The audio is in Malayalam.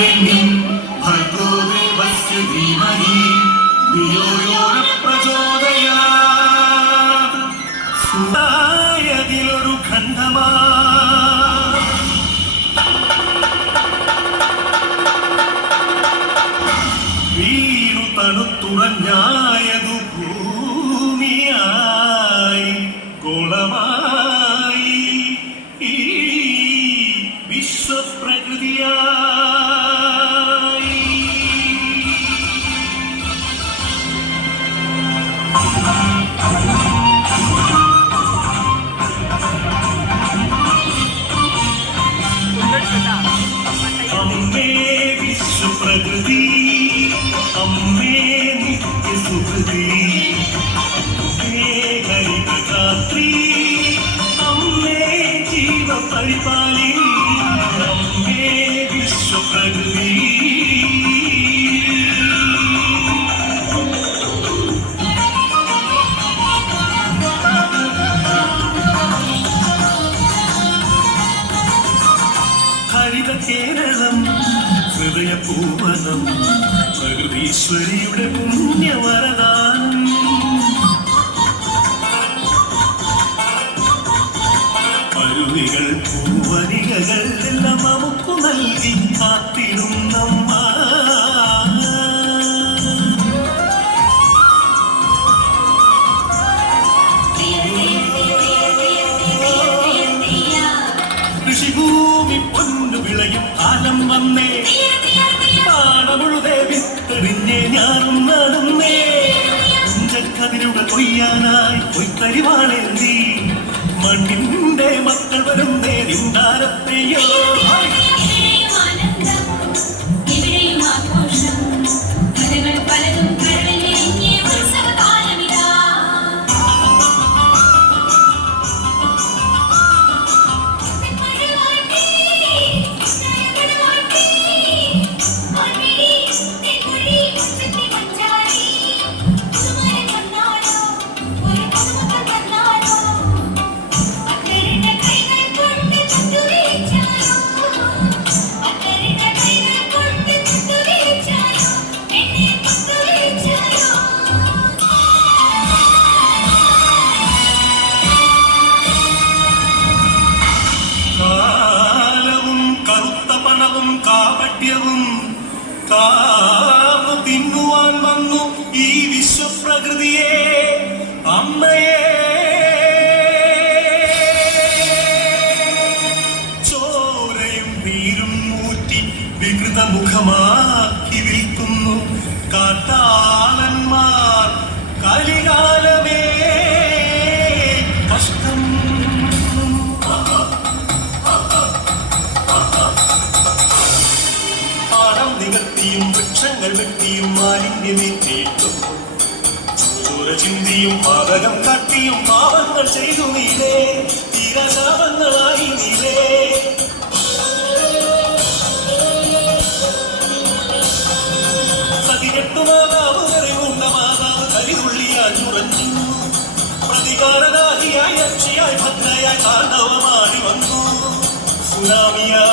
वरेण्यं भर्गो देवस्य धीमहि धियो यो न प्रचोदयात् സുതായതിലൊരു ഖണ്ഡമാ വീണു തണുത്തുറഞ്ഞായതു ഭൂമിയായി ഗോളമായി ഈ വിശ്വപ്രകൃതിയായി അമ്മേ വിശ്വപ്രകൃതി അമ്മേ നിത്യസുഹൃതി ഹരിതരാത്രി അമ്മേ ജീവപരിപാലിനി അമ്മേ വിശ്വപ്രകൃതി ഹരിത കേരളം ഹൃദയപൂവനം പ്രകൃതീശ്വരിയുടെ പുണ്യവരദാനം അരുവികൾ പൂവരികകൾ എല്ലാം നമുക്കു നൽകി കാത്തിടുന്നമ്മ കൃഷിഭൂമി പൊന്നു വിളയും കാലം വന്നേ പാടമുഴുതേ വിത്തെറിഞ്ഞേ ഞാനും നടുന്നേ കുഞ്ചക്കതിരുടെ കൊയ്യാനായി കൊയ്ത്തരിവാളേന്തി മണ്ണിന്റെ മക്കൾ വരുന്നേ നിന്താരത്തെയോ കാപട്യവും കാവു തിന്നുവാൻ വന്നു ഈ വിശ്വപ്രകൃതിയെ അമ്മയെ ചോരയും നീരും മൂറ്റി വികൃതമുഖമാക്കി വിൽക്കുന്നു കാട്ടാളന്മാർ കലികാലമേ കഷ്ടം നികത്തിയും വൃക്ഷങ്ങൾ വെട്ടിയും മാലിന്യമേറ്റിയിട്ടും ചോര ചിന്തിയും പാതകം കാട്ടിയും പാവങ്ങൾ ചെയ്തു നീലേ തീരാശാപങ്ങളായി നീലേ സതികെട്ടു മാതാവ് കറിവുണ്ട മാതാവ് കരിതുള്ളിയാൽ ഉറഞ്ഞു പ്രതികാരനാഹിയായി അക്ഷയായി ഭദ്രയായി താണ്ഡവമാടി വന്നു സുനാമിയാ